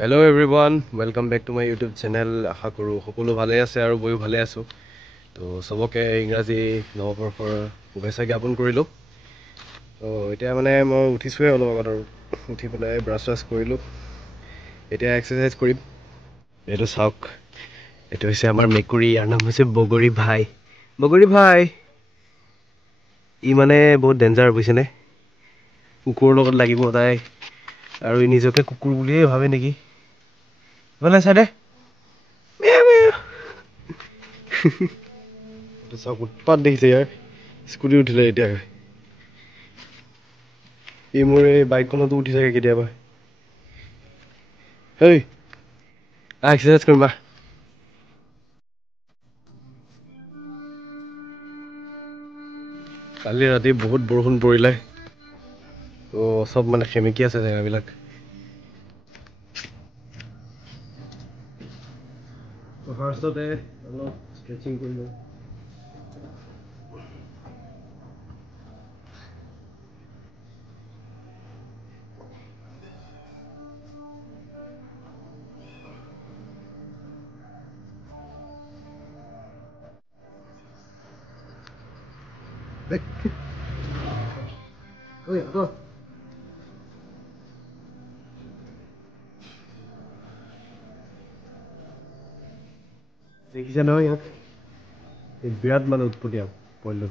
Hello everyone, welcome back to my YouTube channel. আশা কৰো সকলো ভালে আছে আৰু ময়ো ভালে আছো। তো সবকে ইংৰাজী নৱবৰ্ষৰ শুভেচ্ছা জ্ঞাপন কৰিলো। তো এতিয়া মানে মই উঠিছোৱে অলপ আগত আৰু উঠি পেলাই ব্ৰাছ কৰিলো। এতিয়া এক্সাৰসাইজ কৰিম। এইটো চাওক, এইটো হৈছে আমাৰ মেকুৰী, ইয়াৰ নাম হৈছে বগৰী ভাই। বগৰী ভাই ই মানে বহুত ডেঞ্জাৰ বুজিছেনে? কুকুৰৰ লগত লাগিব তাই আৰু ই নিজকে কুকুৰ বুলিয়ে ভাবে নেকি? Vale, sale. Mira, mira. Esa culpa dice ya. Scooty উঠিলে এতিয়া। এই মোৰ এই বাইকখনতো উঠি থাকে কেতিয়াবা। হেই। এক্সাৰসাইজ কৰিবা। কালি ৰাতি বহুত বৰষুণ পৰিলে। তো সব মানে সেমেকি আছে জেগাবিলাক। ফাৰ্ষ্টতে অলপ স্ট্ৰেচিং কৰিলো। Oi, ako. দেখিছা নহয় ইয়াক? এই বিৰাট মানে উৎপতীয়া পল্লু।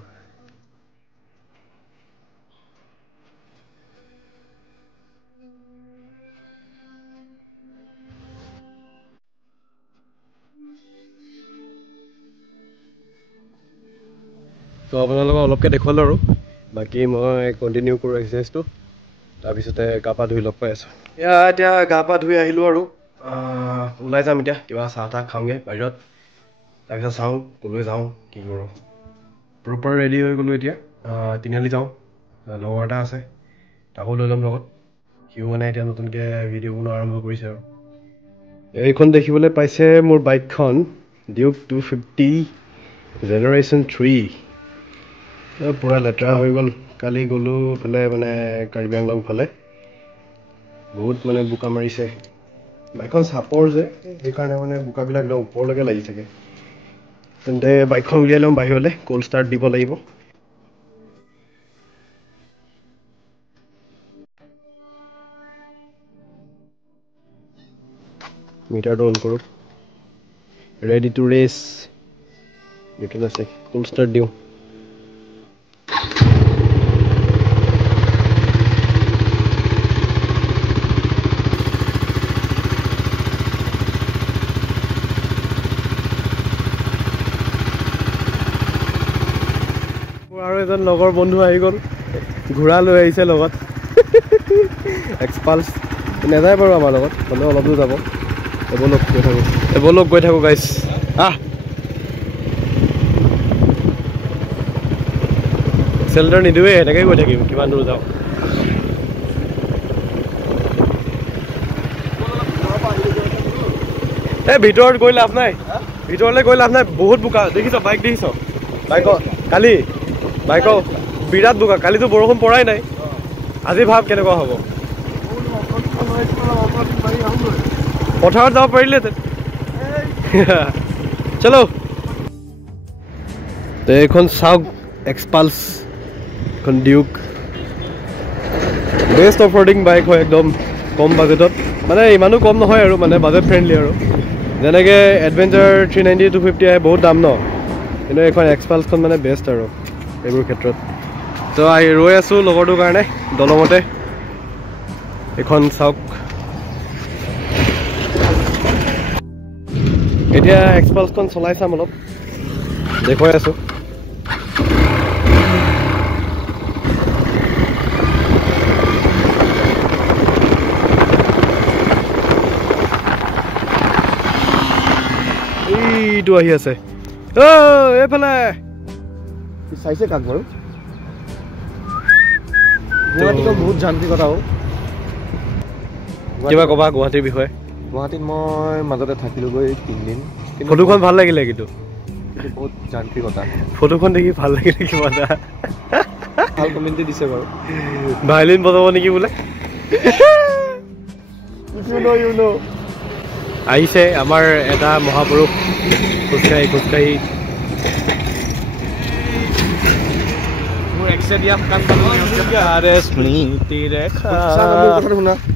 তো আপোনালোকক অলপকৈ দেখুৱালোঁ আৰু বাকী মই কণ্টিনিউ কৰোঁ এক্সাৰসাইজটো। তাৰপিছতে গা পা ধুই লগ পাই আছোঁ। এতিয়া গা পা ধুই আহিলোঁ আৰু ওলাই যাম এতিয়া, কিবা চাহ তাহ খাওঁগৈ বাহিৰত। তাৰপিছত চাওঁ ক'লৈ যাওঁ, কি কৰোঁ। প্ৰপাৰ ৰেডি হৈ গ'লোঁ এতিয়া। তিনিআলি যাওঁ, লগৰ এটা আছে তাকো লৈ ল'ম লগত। সিও মানে এতিয়া নতুনকৈ ভিডিঅ' বনোৱা আৰম্ভ কৰিছে আৰু। এইখন দেখিবলৈ পাইছে মোৰ বাইকখন ডিউক 250 জেনেৰেশ্যন 3। পূৰা লেতেৰা হৈ গ'ল। কালি গ'লোঁ ফালে মানে কাৰ্বি আংলং ফালে, বহুত মানে বোকা মাৰিছে। বাইকখন চাপৰ যে, সেইকাৰণে মানে বোকাবিলাক একদম ওপৰলৈকে লাগি থাকে। তেন্তে বাইকখন উলিয়াই ল'ম বাহিৰলৈ, ক'ল্ড ষ্টাৰ্ট দিব লাগিব। মিটাৰটো অন কৰোঁ। Ready to race. নিউট্ৰেল আছে, ক'ল্ড ষ্টাৰ্ট দিওঁ। আৰু এজন লগৰ বন্ধু আহি গ'ল, ঘোঁৰা লৈ আহিছে লগত। এক্সপালছ নাযায় বাৰু আমাৰ লগত, হ'লেও অলপ দূৰ যাব। এবলক গৈ থাকোঁ গাইছ। এক্সেলেটাৰ নিদিওঁৱে, এনেকৈ গৈ থাকিম কিমান দূৰ যাওঁ। এই ভিতৰত গৈ লাভ নাই, ভিতৰলৈ গৈ লাভ নাই, বহুত বোকা। দেখিছ বাইক, দেখিছ বাইকৰ কালি বাইকৰ বিৰাট বোকা। কালিতো বৰষুণ পৰাই নাই, আজি ভাব কেনেকুৱা হ'ব। পথাৰত যাব পাৰিলেহেঁতেন। চলো। এইখন চাওক, এক্সপালছ, এখন ডিউক। বেষ্ট অফ ৰডিং বাইক হয়, একদম কম বাজেটত। মানে ইমানো কম নহয় আৰু, মানে বাজেট ফ্ৰেণ্ডলি আৰু। যেনেকৈ এডভেঞ্চাৰ 390 250 আহে, বহুত দাম ন, কিন্তু এইখন এক্সপালছখন মানে বেষ্ট আৰু এইবোৰ ক্ষেত্ৰত। তো ৰৈ আছোঁ লগৰটোৰ কাৰণে দলঙতে। এইখন চাওক, এতিয়া এক্সপালছখন চলাই চাম, অলপ দেখুৱাই আছোঁ। এইটো আহি আছে, এইফালে চাইছে কাক বাৰু? গুৱাহাটীখন বহুত যান্ত্ৰিকতা। কিবা ক'বা গুৱাহাটীৰ বিষয়ে? গুৱাহাটীত মই মাজতে থাকিলোগৈ 3 দিন। ফটোখন ভাল লাগিলে, কিন্তু বহুত যান্ত্ৰিকতা। ফটোখন দেখি ভাল লাগিলে কিবা এটা। ভাল কমেণ্টে দিছে বাৰু। ভাইলিন বজাব নেকি বোলে? আহিছে আমাৰ এটা মহাপুৰুষ খোজকাঢ়ি মোৰ এক্সে দিয়া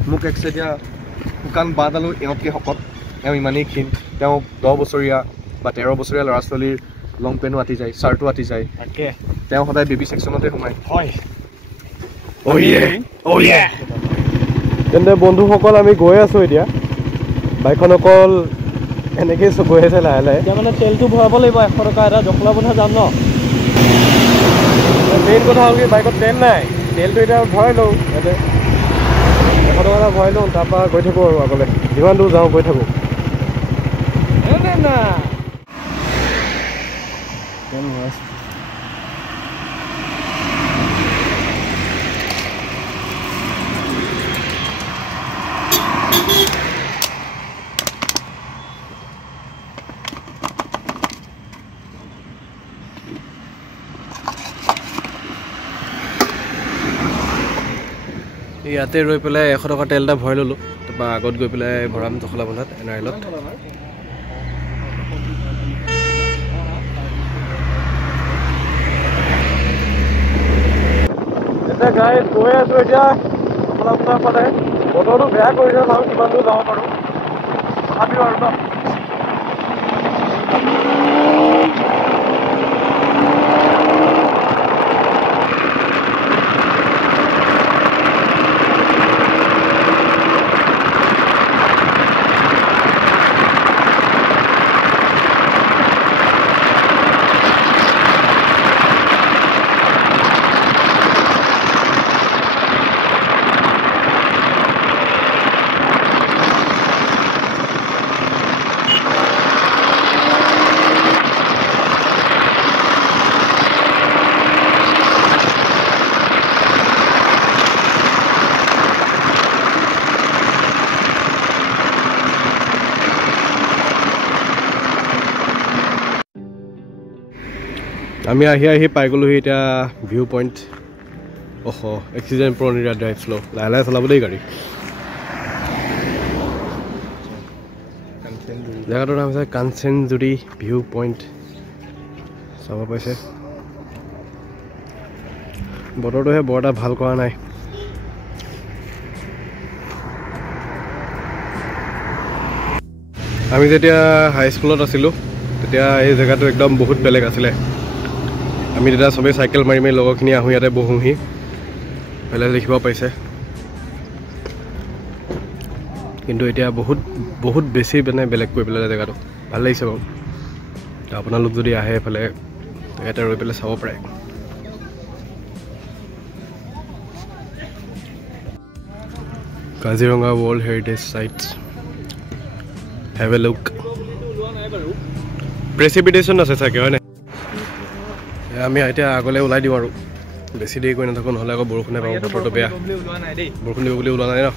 মোক এক্সে দিয়া শুকান বাঁহডালো এওঁতকৈ শকত এওঁ ইমানেই ক্ষীণ তেওঁ 10 বছৰীয়া বা 13 বছৰীয়া ল'ৰা ছোৱালীৰ লং পেণ্টো আঁতি যায় শ্বাৰ্টো আঁতি যায় তাকে তেওঁ সদায় বেবী ছেকশ্যনতে সোমায় হয় তেন্তে বন্ধুসকল আমি গৈ আছোঁ এতিয়া বাইকখন অকল এনেকেই গৈ আছে লাহে লাহে এতিয়া মানে তেলটো ভৰাব লাগিব 100 টকা এটা জখলা বন্ধা যাম ন মেইন কথা হ'ল কি বাইকত তেল নাই তেলটো এতিয়া ভৰাই লওঁ ইয়াতে 100 টকা এটা ভৰাই লওঁ তাৰপৰা গৈ থাকোঁ আৰু আগলৈ যিমান দূৰ যাওঁ গৈ থাকোঁ ইয়াতে ৰৈ পেলাই 100 টকা তেল এটা ভৰাই ল'লোঁ তাৰপৰা আগত গৈ পেলাই ভৰাম জখলা বন্ধাত এনাৰেলত এতিয়া গাড়ীত গৈ আছোঁ এতিয়া জখলা বন্ধাৰ ফালে বতৰটো বেয়া কৰিছে বাৰু কিমান দূৰ যাব পাৰোঁ তথাপিও আৰু ন আমি আহি পাই গ'লোহি এতিয়া view point accident prawn area drive slow' লাহে লাহে চলাব দেই গাড়ী জেগাটোৰ নাম হৈছে কাঞ্চনজুৰি ভিউ পইণ্ট চাব পাইছে বতৰটোহে বৰ এটা ভাল কৰা নাই আমি যেতিয়া হাইস্কুলত আছিলোঁ তেতিয়া এই জেগাটো একদম বহুত বেলেগ আছিলে আমি তেতিয়া চবেই চাইকেল মাৰি মাৰি লগৰখিনি আহোঁ ইয়াতে বহোঁহি বেলেগ দেখিব পাইছে কিন্তু এতিয়া বহুত বেছি মানে বেলেগ কৰি পেলালে জেগাটো ভাল লাগিছে বাৰু আপোনালোক যদি আহে এইফালে ইয়াতে ৰৈ পেলাই চাব পাৰে Kaziranga world heritage sites have a look precipitation আছে চাগে হয় নাই আমি এতিয়া আগলৈ ওলাই দিওঁ আৰু বেছি দেৰি কৰি নাথাকোঁ নহ'লে আকৌ বৰষুণে পাব বতৰটো বেয়া বৰষুণ দিব বুলি ওলোৱা নাই ন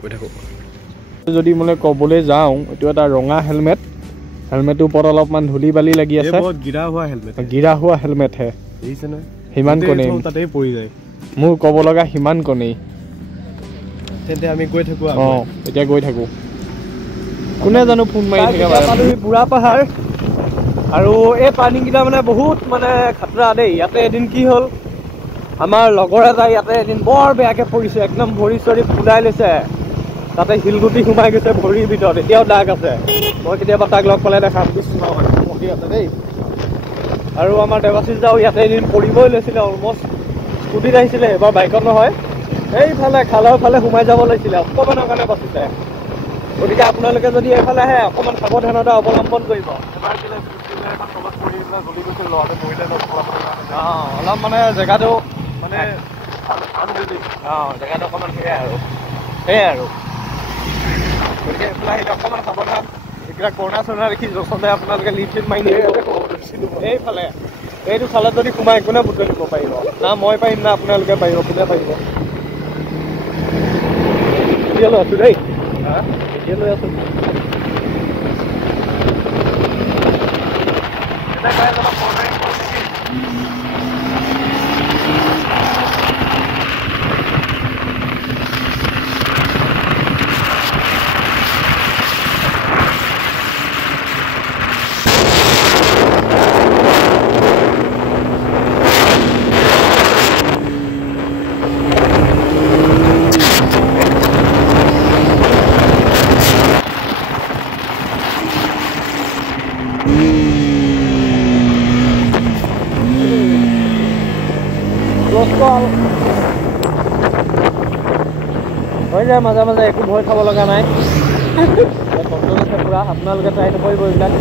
গৈ থাকোঁ যদি মানে ক'বলৈ যাওঁ এইটো এটা ৰঙা হেলমেটটোৰ ওপৰত অলপমান ধূলি বালি লাগি আছে গিৰা হোৱা হেলমেটহে সিমান কণেই তাতেই পৰি যায় মোৰ ক'ব লগা সিমান কণেই তেন্তে আমি গৈ থাকোঁ এতিয়া গৈ থাকোঁ কোনে জানো ফোন মাৰি থাকে বুঢ়া পাহাৰ আৰু এই পানীকেইটা মানে বহুত মানে খাতৰা দেই ইয়াতে এদিন কি হ'ল আমাৰ লগৰ এটা ইয়াতে এদিন বৰ বেয়াকৈ পৰিছে একদম ভৰি চৰি ফুলাই লৈছে তাতে শিলগুটি সোমাই গৈছে ভৰিৰ ভিতৰত এতিয়াও দাগ আছে মই কেতিয়াবা তাক লগ পালে দেখাম পঢ়ি আছে দেই আৰু আমাৰ দেৱাশীষ দাও ইয়াতে এদিন পৰিবই লৈছিলে অলমষ্ট স্কুটিত আহিছিলে এবাৰ বাইকত নহয় এইফালে খালৰ ফালে সোমাই যাব লাগিছিলে অকণমানৰ কাৰণে বাচিছে গতিকে আপোনালোকে যদি এইফালে আহে অকণমান সাৱধানতা অৱলম্বন কৰিব অলপ মানে জেগাটো মানে জেগাটো অকণমান সেয়াই আৰু গতিকে এইফালে আহিলে অকণমান সাৱধান এইবিলাক কৰোণা চৰোণা দেখি য'চতে আপোনালোকে লিফ্ট চিফ্ট মাৰি এইফালে এইটো চালত যদি সোমাই কোনে বুটলি দিব পাৰিব না মই পাৰিম না আপোনালোকে পাৰিব কোনে পাৰিব এতিয়া লৈ আছোঁ দেই এতিয়া লৈ আছোঁ যায় মাজে মাজে, একো ভয় খাব লগা নাই। কণ্ট্ৰল আছে পুৰা, আপোনালোকে ট্ৰাই নকৰিব এইবিলাক।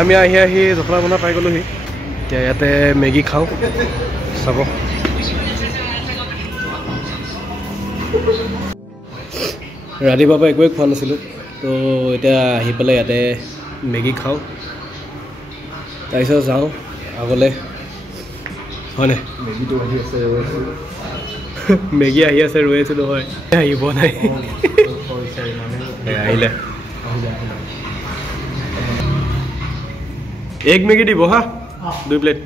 আমি আহি জখলা বন্ধা পাই গ'লোহি। এতিয়া ইয়াতে মেগী খাওঁ, চাব। ৰাতিপুৱাৰ পৰা একোৱে খোৱা নাছিলোঁ, তো এতিয়া আহি পেলাই ইয়াতে মেগী খাওঁ, তাৰপিছত যাওঁ আগলৈ, হয়নে? মেগীটো আহি আছে, মেগী আহি আছে, ৰৈ আছিলোঁ হয়, আহিব নাই। আহিলে এগ মেগী দিব হা, 2 প্লেট।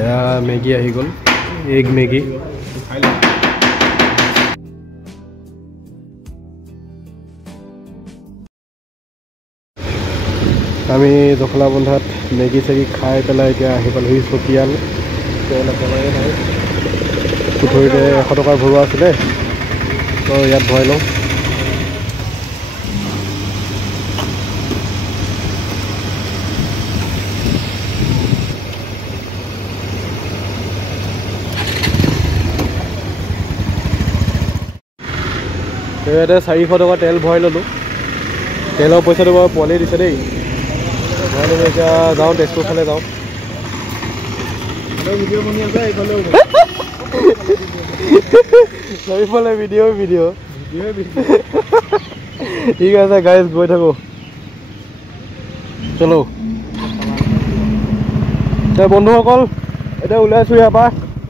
এয়া মেগী আহি গ'ল, এগ মেগী। আমি জখলা বন্ধাত মেগী চেগী খাই পেলাই এতিয়া আহি পালোহি চকিয়াল। তেল একেবাৰে নাই, পুখুৰীতে 100 টকাৰ ভৰোৱা আছিলে, তো ইয়াত ভৰাই লওঁ। ইয়াতে 400 টকা তেল ভৰাই ল'লোঁ। তেলৰ পইচাটো বাৰু পোৱালি দিছে দেই। ভৰাই ল'লোঁ, এতিয়া যাওঁ তেজপুৰ ফালে যাওঁ। ভিডিঅ' বনি আছে, এইফালে ভিডিঅ'। ঠিক আছে গাইজ, গৈ থাকোঁ, চলো। বন্ধুসকল, এতিয়া ওলাইছোঁ ইয়াৰ পৰা।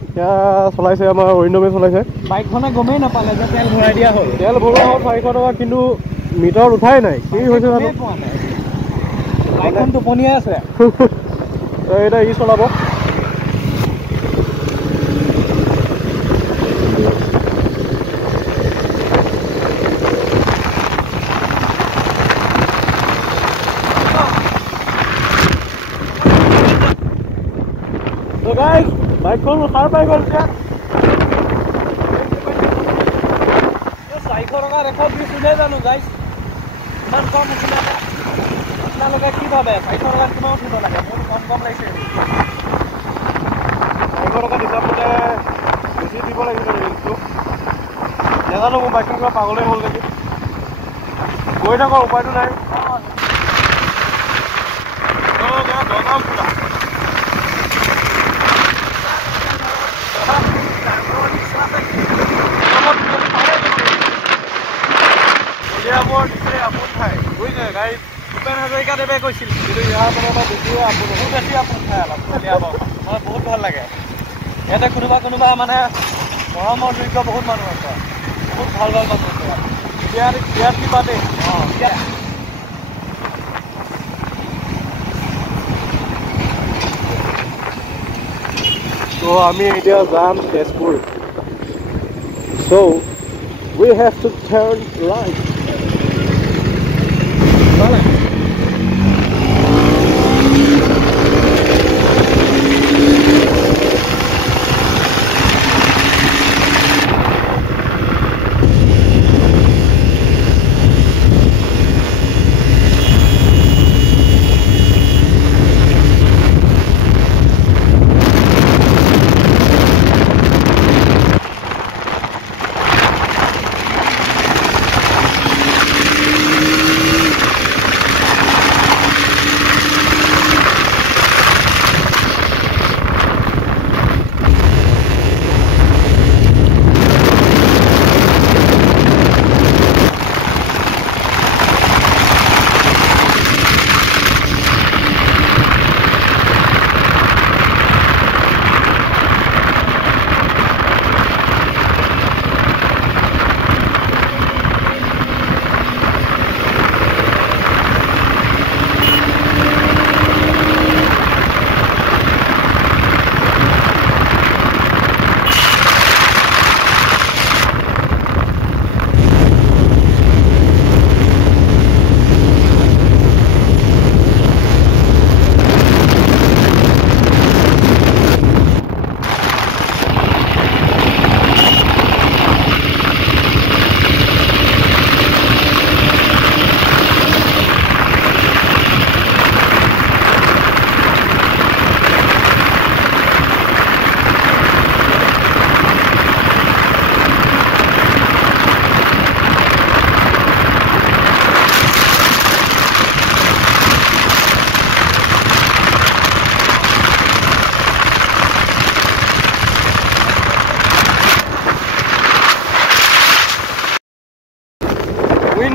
এতিয়া চলাইছে আমাৰ অৰিন্দমে চলাইছে বাইকখনে, গমেই নাপালে যে তেল ভৰাই দিয়া হ'ল। তেল ভৰোৱা হ'ল 400 টকা, কিন্তু মিটাৰত উঠাই নাই, কি হৈছে জানো। বাইকখন টোপনিয়াই আছে। এতিয়া ই চলাব। বাইকখন সাৰ পাই গ'ল। এতিয়া 400 টকা ৰেকৰ্ড দিছিলে জানো গাইজ, ইমান কম হৈছিলে। আপোনালোকে কি ভাবে 400 টকাত কিমান উঠিব লাগে? মোৰ কম লাগিছে। 400 টকা হিচাপতে বেছি দিব লাগিছিলে ৰেঞ্জটো। নাজানো, মোৰ বাইকখন কিবা পাগলেই হ'ল নেকি। গৈ থাকক, উপায়টো নাই। ভূপেন হাজৰিকাদেৱে কৈছিল, কিন্তু ইয়াৰ পৰা বেছিয়ে আপোন, বহুত বেছি আপোন খাই অলপ মই বহুত ভাল লাগে। ইয়াতে কোনোবা মানে মৰমৰ যোগ্য বহুত মানুহ আছে, বহুত ভাল মানুহ আছে ইয়াত কিবা দেই। তো আমি এতিয়া যাম Tezpur. So we have to turn right.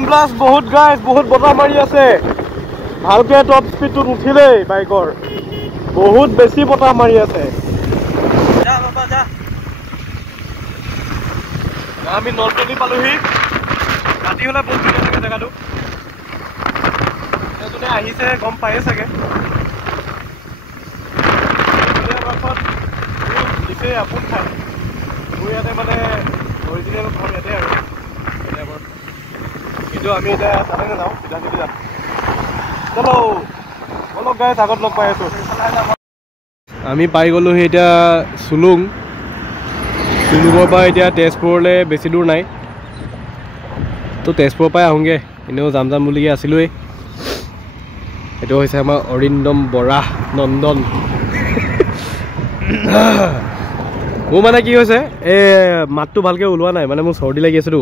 Blast বহুত গাইজ, বহুত বতাহ মাৰি আছে। ভালকে টপ স্পীডটোত উঠিলেই বাইকৰ, বহুত বেছি বতাহ মাৰি আছে। আমি নলতলি পালোহি। ৰাতি হ'লে বহুত ধুনীয়া থাকে জেগাটো। যোনে আহিছে গম পায়ে চাগে। দিছে আপোন ঠাই মোৰ ইয়াতে মানে অৰিজিনেল ঘৰ ইয়াতে আৰু কিন্তু আমি এতিয়া তাতে নাযাওঁ, চিধা চিধি যাম। চলো অলপ গাইজ, আগত লগ পাই আছো। আমি পাই গ'লোহি এতিয়া চুলুঙৰ পৰা এতিয়া তেজপুৰলৈ বেছি দূৰ নাই, তো তেজপুৰৰ পৰাই আহোঁগৈ। এনেও যাম বুলিকৈ আছিলোঁৱেই। এইটো হৈছে আমাৰ অৰিন্দম বৰা নন্দন। মোৰ মানে কি হৈছে, এই মাতটো ভালকৈ ওলোৱা নাই, মানে মোৰ চৰ্দি লাগি আছেতো।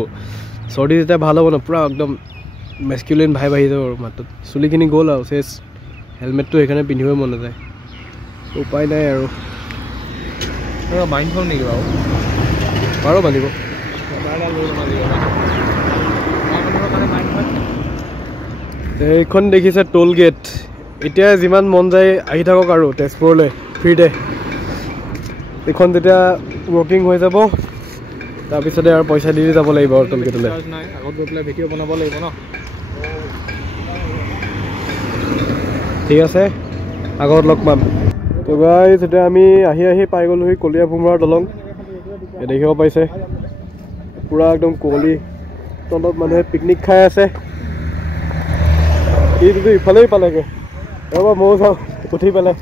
চৰ্দি যেতিয়া ভাল হ'ব ন, পূৰা একদম মেস্কুলিন ভাইব আহি যাব আৰু মাতটোত। চুলিখিনি গ'ল আৰু চেচ। হেলমেটটো সেইকাৰণে পিন্ধিবই মন নাযায়, উপায় নাই আৰু। মাইণ্ড থ'ল নেকি বাৰু? পাৰোঁ বান্ধিব। এইখন দেখিছে টোল গেট। এতিয়া যিমান মন যায় আহি থাকক আৰু তেজপুৰলৈ ফ্ৰীতে। এইখন যেতিয়া ৱৰ্কিং হৈ যাব, তাৰপিছতে আৰু পইচা দি যাব লাগিব আৰু টোল গেটলৈ। আগত গৈ পেলাই ভিডিঅ' বনাব লাগিব ন। ঠিক আছে, আগত লগ পাম। তো গাইজ, এতিয়া আমি আহি পাই গ'লোহি কলীয়া ভোমোৰাৰ দলং। দেখিব পাইছে পূৰা একদম কুঁৱলী, তলত মানুহে পিকনিক খাই আছে। ইটো ইফালেই পালেগৈ, ৰ'ব ময়ো যাওঁ উঠি পেলাই।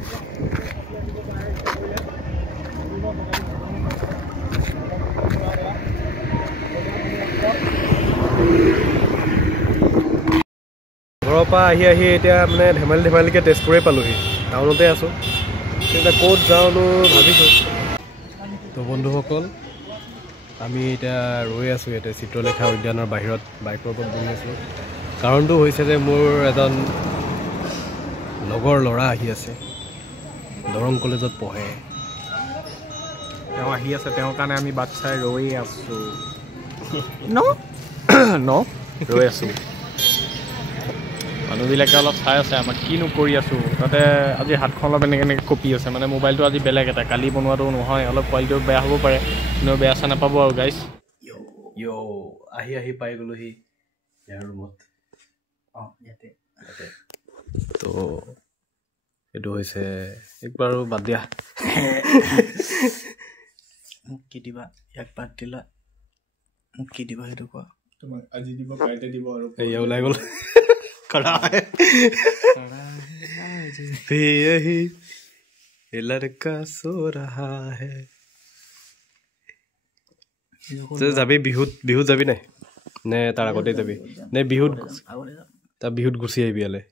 ঘৰৰ পৰা আহি এতিয়া মানে ধেমালিকৈ তেজপুৰে পালোহি। টাউনতে আছোঁ, এতিয়া ক'ত যাওঁনো ভাবিছোঁ। তো বন্ধুসকল, আমি এতিয়া ৰৈ আছোঁ ইয়াতে চিত্ৰলেখা উদ্যানৰ বাহিৰত, বাইকৰ ওপৰত বহি আছোঁ। কাৰণটো হৈছে যে মোৰ এজন লগৰ ল'ৰা আহি আছে, দৰং কলেজত পঢ়ে। তেওঁ আহি আছে, তেওঁৰ কাৰণে আমি বাট চাই ৰৈ আছোঁ। ৰৈ আছোঁ। মানুহবিলাকে অলপ চাই আছে আমাক কিনো কৰি আছোঁ। তাতে আজি হাতখন অলপ এনেকৈ কঁপি আছে, মানে মোবাইলটো আজি বেলেগ এটা, কালি বনোৱাটো নহয়। অলপ কোৱালিটিটো বেয়া হ'ব পাৰে, কিন্তু বেয়া চা নাপাব আৰু গাইজ। আহি পাই গ'লোহি ইয়াৰ ৰুমত। ইয়াতে তো এইটো হৈছে একবাৰ বাদ দিয়া। মোক কি দিবা, ইয়াক বাদ দিলা, মোক কি দিবা সেইটো কোৱা। তোমাক আজি দিব, কাইলৈ দিব আৰু এয়া ওলাই গ'ল। লড়কা সো ৰহা হে। যাবি বিহুত যাবি নাই নে তাৰ আগতে যাবি নে বিহুত গুচি আহিবি ইয়ালৈ?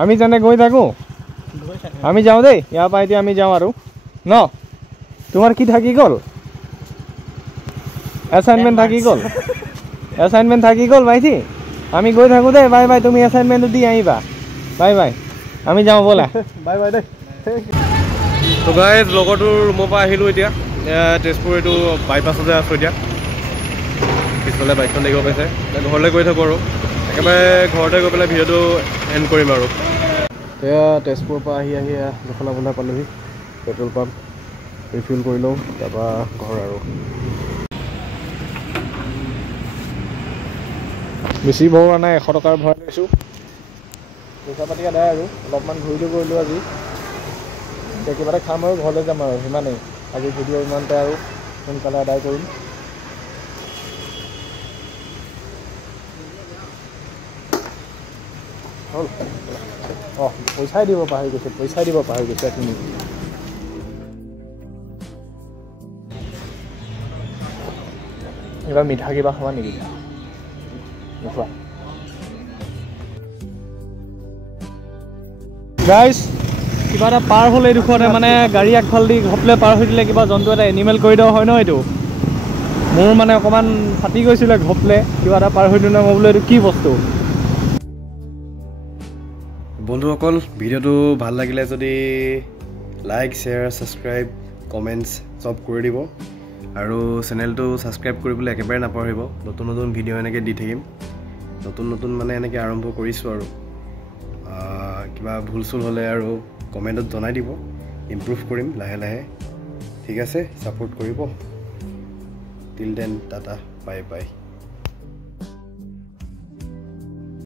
আমি যেনে গৈ থাকোঁ, আমি যাওঁ দেই ইয়াৰ পৰা। এতিয়া আমি যাওঁ আৰু ন, তোমাৰ কি থাকি গ'ল? এছাইনমেণ্ট থাকি গ'ল ভাইটি। আমি গৈ থাকোঁ দেই, বাই বাই। তুমি এছাইনমেণ্টটো দি আহিবা, বাই বাই। আমি যাওঁ ব'লা, বাই বাই দেই। তো গাইজ, লগৰটোৰ ৰুমৰ পৰা আহিলোঁ এতিয়া। তেজপুৰ এইটো বাইপাছতে আছোঁ এতিয়া। পিছফালে বাইকখন দেখিব পাইছে। ঘৰলৈ গৈ থাকোঁ আৰু একেবাৰে ঘৰতে গৈ পেলাই ভিডিঅ'টো এণ্ড কৰিম আৰু। এয়া তেজপুৰৰ পৰা আহি জখলা বন্ধা পালোহি। পেট্ৰল পাম্প ৰিফিল কৰি লওঁ, তাৰপৰা ঘৰ আৰু। বেছি ভৰোৱা নাই, 100 টকাৰ ভৰাই লৈছোঁ। পইচা পাতি আদায় আৰু অলপমান ঘূৰিলোঁ কৰিলোঁ আজি। এতিয়া কিবা এটা খাম আৰু ঘৰলৈ যাম আৰু, সিমানেই। আজি ভিডিঅ' ইমানতে আৰু, সোনকালে আদায় কৰিম। হ'ল। পইচাই দিব পাহৰি গৈছে তুমি। এইবাৰ মিঠা কিবা খাবা নেকি? নোখোৱা? গাইজ, কিবা এটা পাৰ হ'ল এইডোখৰতে, মানে গাড়ী আগফাল দি ঘপলে পাৰ হৈ দিলে কিবা জন্তু এটা এনিমেল কৰিডৰ হয় ন এইটো। মোৰ মানে অকণমান ফাটি গৈছিলে ঘপলে, কিবা এটা পাৰ হৈ দিলে। মই বোলো এইটো কি বস্তু? বন্ধুসকল ভিডিঅ'টো ভাল লাগিলে যদি লাইক শ্বেয়াৰ ছাবস্ক্ৰাইব কমেণ্টছ চব কৰি দিব আৰু চেনেলটো ছাবস্ক্ৰাইব কৰিবলৈ একেবাৰে নাপাহৰিব নতুন নতুন ভিডিঅ' এনেকৈ দি থাকিম নতুন মানে এনেকৈ আৰম্ভ কৰিছোঁ আৰু কিবা ভুল চুল হ'লে আৰু কমেণ্টত জনাই দিব ইমপ্ৰুভ কৰিম লাহে লাহে ঠিক আছে ছাপোৰ্ট কৰিব till then tata bye bye